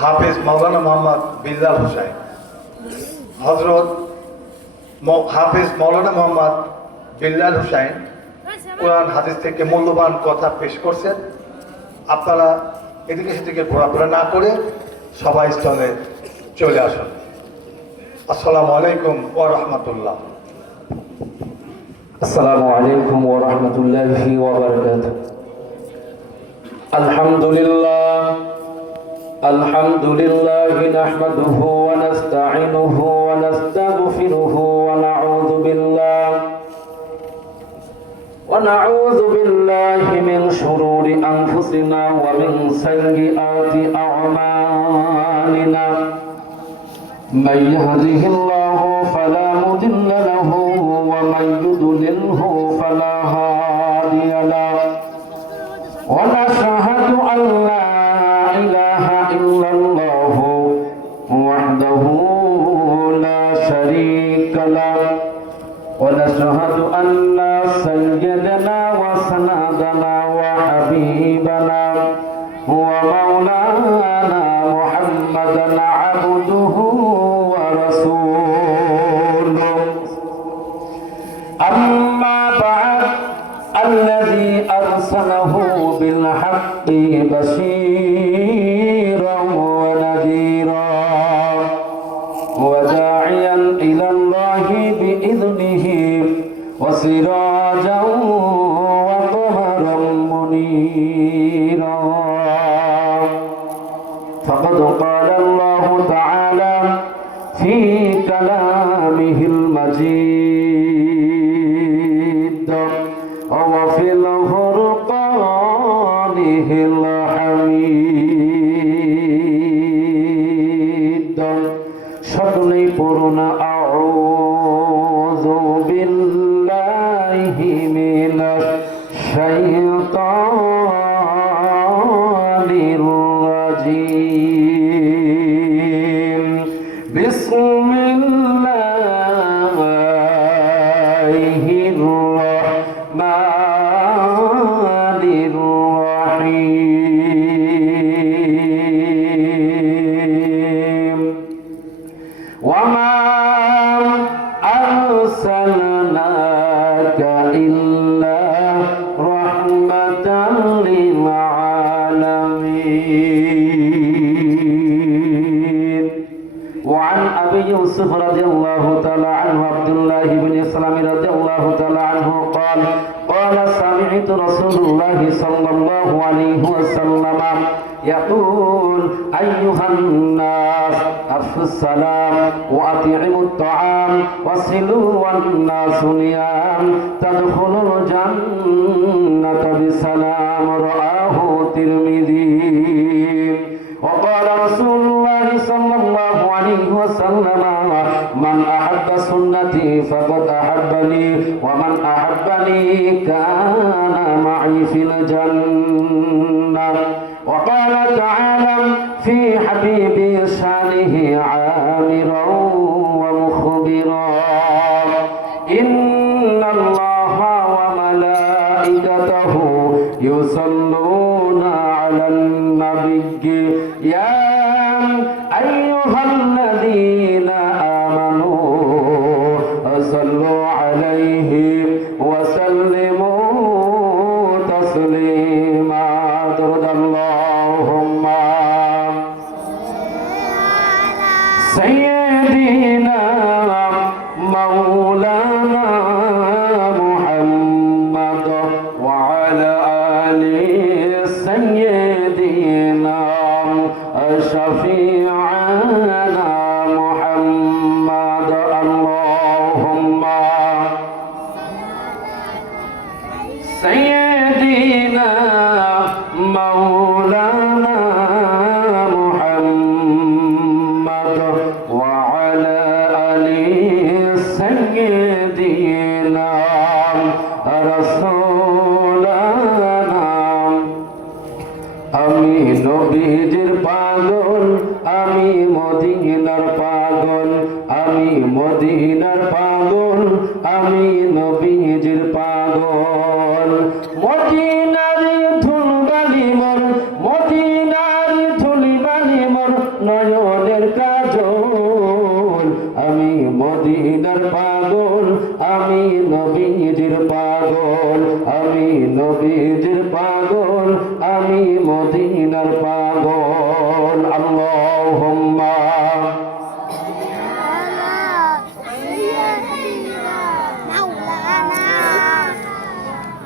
হাফেজ মাওলানা মোহাম্মদ বিল্লাল হোসাইন, হজরত হাফেজ মাওলানা মোহাম্মদ বিল্লাল হোসাইন কোরআন হাদিস থেকে মূল্যবান কথা পেশ করছেন। আপনারা এদিকে সেদিকে ঘোরাফেরা না করে সবাই স্থলে চলে আসুন। আসসালামু আলাইকুম ওয়া রাহমাতুল্লাহ। السلام عليكم ورحمة الله وبركاته. الحمد لله نحمده ونستعينه ونستغفره ونعوذ بالله من شرور أنفسنا ومن سيئات أعمالنا. من يهده الله فلا مضل له ومن يضلله فلا هادي له. ونشهد أن لا إله إلا الله وحده لا شريك له. ونشهد أن سيدنا وسندنا وحبيبنا ومولانا محمدا عبده ورسوله. أما بعد، الذي أرسله بالحق بشيرا ونذيرا وداعيا إلى الله بإذنه وسراجا وقمرا منيرا. فقد قال الله تعالى في كلامه المجيد وفي الفرقانه الحميد. সকলেই পড়ুন আউযু বিল্লাহি মিনাশ শাইতানির রাজীম. বিসমিল্লাহির রাহমানির রাহিম. ওয়ামা أرسلناك إلا رحمة للعالمين. وعن أبي يوسف رضي الله تعالى عنه عبد الله بن سلام رضي الله تعالى عنه قال قال سمعت رسول الله صلى الله عليه وسلم يقول أيها الناس أفشوا السلام وأطعموا الطعام وصلوا والناس نيام تدخلوا الجنة بسلام. رواه الترمذي. وقال رسول الله صلى الله عليه وسلم من أحب سنتي فقد أحبني ومن أحبني كان معي في الجنة. وقال تعالى في حبيبي شانه عامرا ومخبرا إن الله وملائكته يصلون على النبي يا أيها الذين آمنوا صلوا عليه وسلموا تسليما. اللهم سيدنا مولانا محمد وعلى آل سيدنا شفيعنا محمد. اللهم سيدنا مولانا محمد وعلى آل سيدنا رسولنا. আমি নবীজির পাগল, আমি মদিনার পাগল, আমি মদিনার পাগল, আমি নবীজির পাগল. মদিনার ধুলবালি মোর, মদিনার নয়নের কাজল, আমি মদিনার পাগল, আমি নবীজির পাগল, আমি নবীজির পাগল, আমি মদিনার পাগল। আল্লাহুম্মা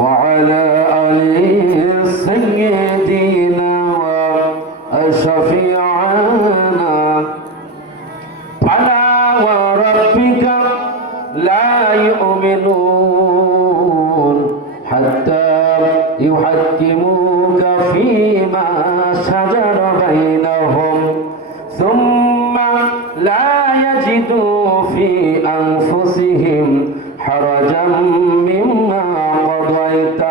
وعلى آل سيدنا وشفيعنا فلا وربك لا يؤمنون حتى يحكموك فيما شجر بينهم ثم لا يجدوا في أنفسهم حرجا مما قضيت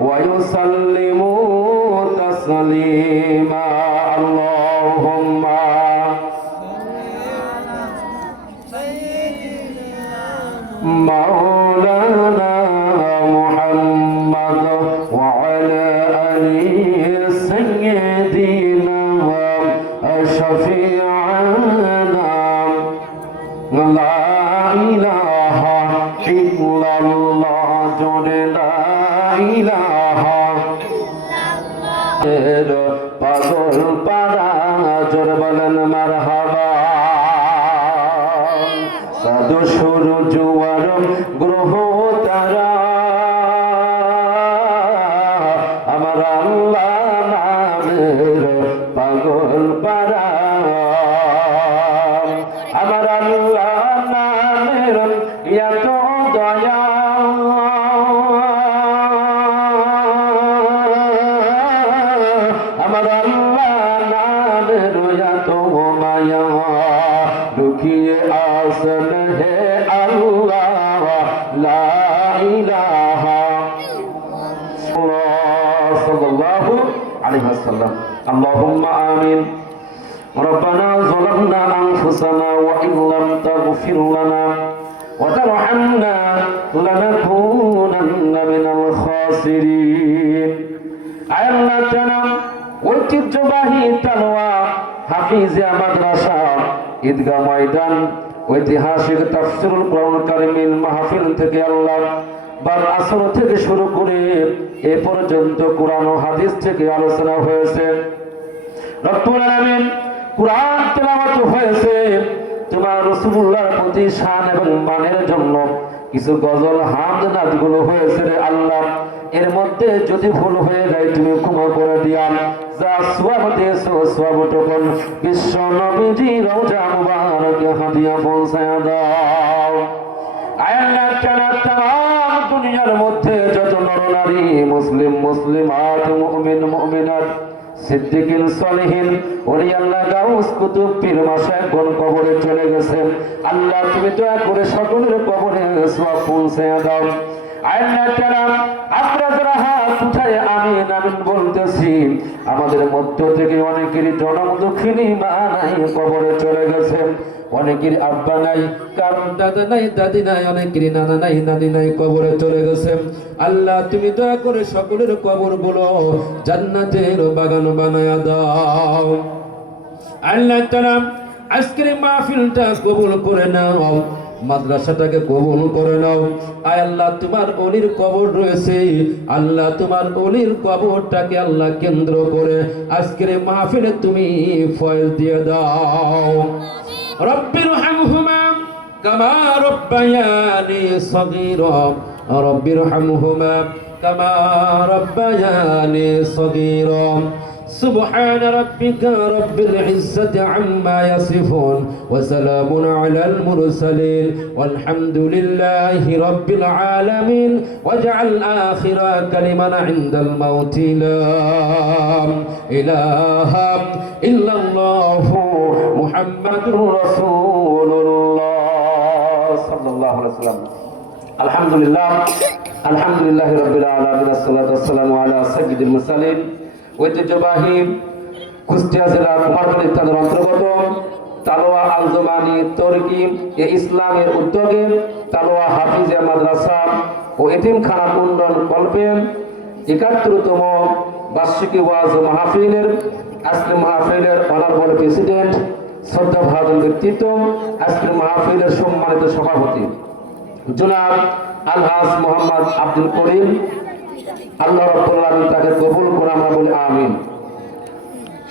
ويسلموا تسليما اللهم مولانا محمد وعلى آل سيدنا وشفيعنا لا إله إلا الله لا إله পাগল পারা জোর বলেন মারহাবা সাধু সূর্য জোয়ার গ্রহ তারা আমার আল্লাহ নামের পাগল পারা আমার আল্লাহ নামের এত দয়া আমার আল্লাহ নামের এত মায়া লুকিয়ে আসন হে আল্লাহ লা ইলাহা সাল্লাল্লাহু আলাইহি ওয়াসাল্লাম আল্লাহুম্মা আমিন ربنا ظلمنا أنفسنا وإن لم تغفر لنا وترحمنا لنكونن من الخاسرين আল্লাহ তাআলা ঐতিহ্যবাহী তালওয়া হাফিজিয়া মাদ্রাসা ঈদগাহ ময়দান ঐতিহাসিক তাফসীরুল কোরআন কারীমের মাহফিল থেকে আল্লাহ বাদ আসর থেকে শুরু করে এ পর্যন্ত কোরআন ও হাদিস থেকে আলোচনা হয়েছে রব্বুল আলামিন কুরআন তেলাওয়াত হয়েছে তোমার রাসূলুল্লাহর প্রতি শান এবং মানের জন্য কিছু গজল হামদ নাতগুলো হয়েছে রে আল্লাহ এর মধ্যে যদি ভুল হয়ে যায় তুমি ক্ষমা করে দিও যা সওয়াব দিয়েছো সওয়াবটুকুন বিশ্ব নবীজি রওজা মুবারকে হাদিয়া পৌঁছায় দাও আল্লাহ তাআলা तमाम দুনিয়ার মধ্যে যত নরনারী মুসলিম মুসলিমাত মুমিন মুমিনাত সিদ্দিকিন সালেহিন ওলি আল্লাহ গাউস কুতুব পীর মাশায়েখগণ কবরে চলে গেছেন আল্লাহ তুমি দয়া করে সকলের কবরে সওয়াব পৌঁছায় দাও আল্লাহ তাআলা আমরা যারা হাত উঠায় আমিন আমিন বলতেছি আমাদের মধ্য থেকে অনেকেরই জনম দুঃখিনী মা নাই কবরে চলে গেছে অনেকের আব্বা নাই কারণ দাদা নাই দাদি নাই অনেকেরই নানা নাই নানি নাই কবরে চলে গেছে আল্লাহ তুমি দয়া করে সকলের কবরগুলো জান্নাতের বাগান বানায়া দাও আল্লাহ তাআলা আজকের মাহফিলটা কবুল করে নাও মাদ্রাসাটাকে কবুল করে নাও আয় আল্লাহ তোমার ওলির কবর রয়েছে আল্লাহ তোমার ওলির কবরটাকে আল্লাহ কেন্দ্র করে আজকের মাহফিলে তুমি ফয়েজ দিয়ে দাও রব্বিরহামহুমা কামা রব্বায়ানি সগীরা রব্বিরহামহুমা কামা রব্বায়ানি সগীরা سبحان ربك رب العزة عما يصفون وسلام على المرسلين والحمد لله رب العالمين واجعل آخر كلمة عند الموت لا إله إلا الله محمد رسول الله صلى الله عليه وسلم الحمد لله رب العالمين الصلاة والسلام على سيد المرسلين ঐতিহ্যবাহী কুষ্টিয়া জেলা কুমারটুলি থানার অন্তর্গত তালোয়া আল জমানি তরকি এ ইসলামের উদ্যোগে তালোয়া হাফিজিয়া মাদ্রাসা ও এতিমখানা উন্নয়ন কল্পে ৭১তম বার্ষিকী ওয়াজ মাহফিলের আজকের মাহফিলের অনারেবল প্রেসিডেন্ট, শ্রদ্ধা ভাজন ব্যক্তিত্ব, আজকের মাহফিলের সম্মানিত সভাপতি জনাব আলহাজ মোহাম্মদ আব্দুল করিম, আল্লাহ রাব্বুল আলামিন তাকে কবুল করে আমরা বলি আমিন।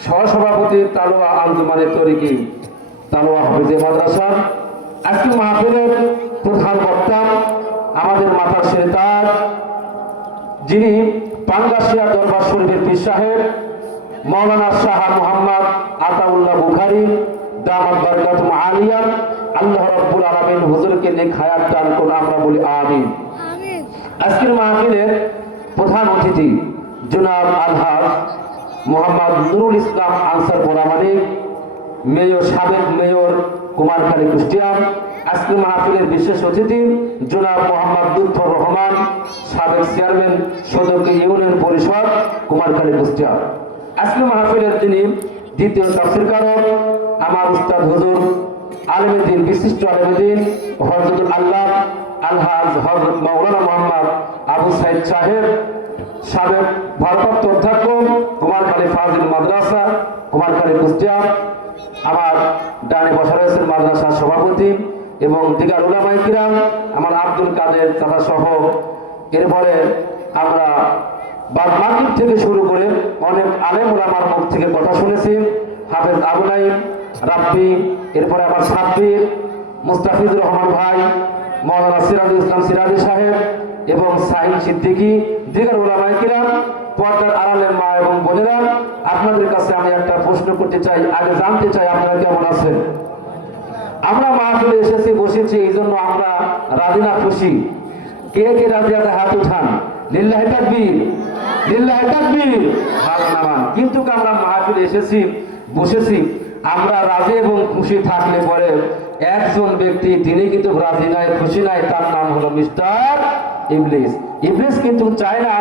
সহসভাপতি তালোয়া আঞ্জুমানে তরিকি তালোয়া হাফিজে মাদ্রাসা, আজকের মাহফিলের প্রধান বক্তা আমাদের মাথার সেতাজ, যিনি পাঙ্গাসিয়া দরবার শরীফের পীর সাহেব মাওলানা শাহ মোহাম্মদ আতাউল্লাহ বুখারী দামাত বারকাতুম আলিয়া, আল্লাহ রাব্বুল আলামিন হুজুরকে নেক হায়াত দান করুন, আমরা বলি আমিন। আজকের মাহফিলের প্রধান অতিথি জনাব আলহাজ মোহাম্মদ নুরুল ইসলাম আনসার বোরামানি, মেয়র, সাবেক মেয়র কুমারখালী কুষ্টিয়া। আজকের মাহফিলের বিশেষ অতিথি জনাব মোহাম্মদ লুৎফর রহমান, সাবেক চেয়ারম্যান সদস্য ইউনিয়ন পরিষদ কুমারখালী কুষ্টিয়া। আজকের মাহফিলের তিনি দ্বিতীয় তাফসীরকারক আমার উস্তাদ হুজুর আলেমদ্দিন, বিশিষ্ট আলেমদ্দিন হযরতুল আল্লাহ আলহাজ হযরত মাওলানা মোহাম্মদ আবু সাইদ সাহেব, সাবেক ভারপ্রাপ্ত অধ্যক্ষ কুমারখালী ফাজিল মাদ্রাসা কুমারখালী কুষ্টিয়া। আমার ডানে বসা রয়েছেন মাদ্রাসার সভাপতি এবং দিগার উলামায়ে কিরাম, আমার আব্দুল কাদের চাচা সহ। এরপরে আমরা বাদ মাগরিব থেকে শুরু করে অনেক আলেম ওলামার মুখ থেকে কথা শুনেছি। হাফেজ আবু নাইম রাব্বি, এরপরে আমার সাব্বির মুস্তাফিজুর রহমান ভাই, মাওলানা সিরাজুল ইসলাম সিরাজি সাহেব এবং সাহিল সিদ্দিকী, দিগার উলামায়ে কিরাম, পর্দার আড়ালের মা এবং বোনেরা, আপনাদের কাছে আমি একটা প্রশ্ন করতে চাই। আগে জানতে চাই আপনারা কেমন আছেন। আমরা মাহফিলে এসেছি, বসেছি, এই জন্য আমরা রাজি না খুশি? কে কে রাজি আছে হাত উঠান। লিল্লাহি তাকবীর, লিল্লাহি তাকবীর, হাত নামান। কিন্তু আমরা মাহফিলে এসেছি, বসেছি, আমরা রাজি এবং খুশি থাকলে পরে একজন ব্যক্তি তিনি কিন্তু রাজি নাই, খুশি নাই, তার নাম হলো মিস্টার ইবলিস। ইবলিস কিন্তু চায় না